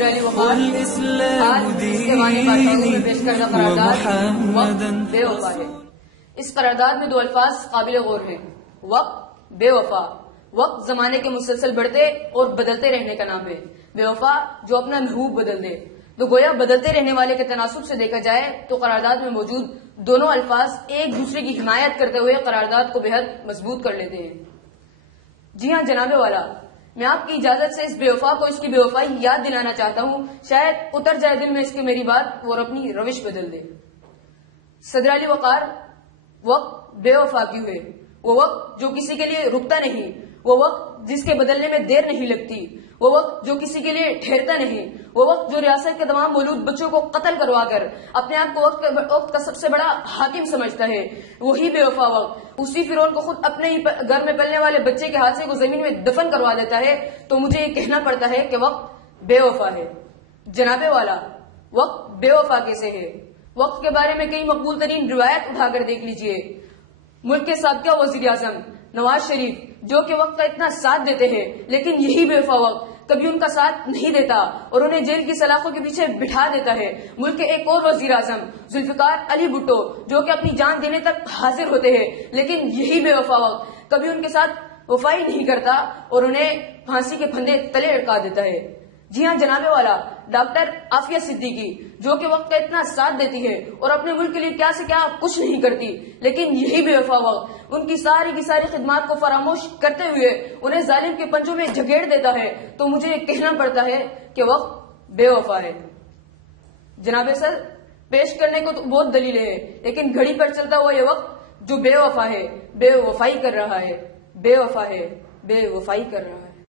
صدر علی وقار آج استوانی بادشاہوں میں پیش کردہ قرارداد وقت بے وفا ہے۔ اس قرارداد میں دو الفاظ قابل غور ہیں، وقت بے وفا۔ وقت زمانے کے مسلسل بڑھتے اور بدلتے رہنے کا نام ہے، بے وفا جو اپنا محبوب بدل دے۔ تو گویا بدلتے رہنے والے کے تناسب سے دیکھا جائے تو قرارداد میں موجود دونوں الفاظ ایک دوسرے کی حمایت کرتے ہوئے قرارداد کو بہت مضبوط کر لیتے ہیں۔ جی ہاں جناب والا، میں آپ کی اجازت سے اس بے وفا کو اس کی بے وفائی یاد دلانا چاہتا ہوں، شاید اتر جائے دل میں اس کی میری بات اور اپنی روش بدل دے۔ صدر علی وقار، وقت بے وفا کیوں ہے؟ وہ وقت جو کسی کے لیے رکتا نہیں، وہ وقت جس کے بدلنے میں دیر نہیں لگتی، وہ وقت جو کسی کے لیے ٹھہرتا نہیں، وہ وقت جو ریاست کے تمام مولود بچوں کو قتل کروا کر اپنے آپ کو وقت کا سب سے بڑا حاکم سمجھتا ہے، وہی بے وفا وقت اسی فرعون کو خود اپنے ہی گھر میں پلنے والے بچے کے ہاتھ سے کو زمین میں دفن کروا دیتا ہے، تو مجھے یہ کہنا پڑتا ہے کہ وقت بے وفا ہے۔ جناب والا، وقت بے وفا کیسے ہے؟ وقت کے بارے میں کئی مقبول ترین روایت اٹھا کر دیکھ لیجئے۔ ملک کے سابقہ وزیر اعظم نواز شریف جو کہ وقت کا اتنا ساتھ دیتے ہیں، لیکن یہی بے وفا وقت کبھی ان کا ساتھ نہیں دیتا اور انہیں جیل کی سلاخوں کے پیچھے بٹھا دیتا ہے۔ ملک کے ایک اور وزیر اعظم ذوالفقار علی بھٹو جو کہ اپنی جان دینے تک حاضر ہوتے ہیں، لیکن یہی بے وفا وقت کبھی ان کے ساتھ وفائی نہیں کرتا اور انہیں پھانسی کے پھندے تلے لٹکا دیتا ہے۔ جی ہاں جناب والا، ڈاکٹر عافیہ صدیقی جو کہ وقت کا اتنا ساتھ دیتی ہے اور اپنے ملک کے لیے کیا سے کیا کچھ نہیں کرتی، لیکن یہی بے وفا وقت ان کی ساری خدمات کو فراموش کرتے ہوئے انہیں ظالم کے پنجوں میں جھگیڑ دیتا ہے، تو مجھے یہ کہنا پڑتا ہے کہ وقت بے وفا ہے۔ جناب سر، پیش کرنے کو تو بہت دلیلیں ہیں، لیکن گھڑی پر چلتا ہوا یہ وقت جو بے وفا ہے، بے وفائی کر رہا ہے، بے وفا ہے، بے وفائی کر رہا ہے۔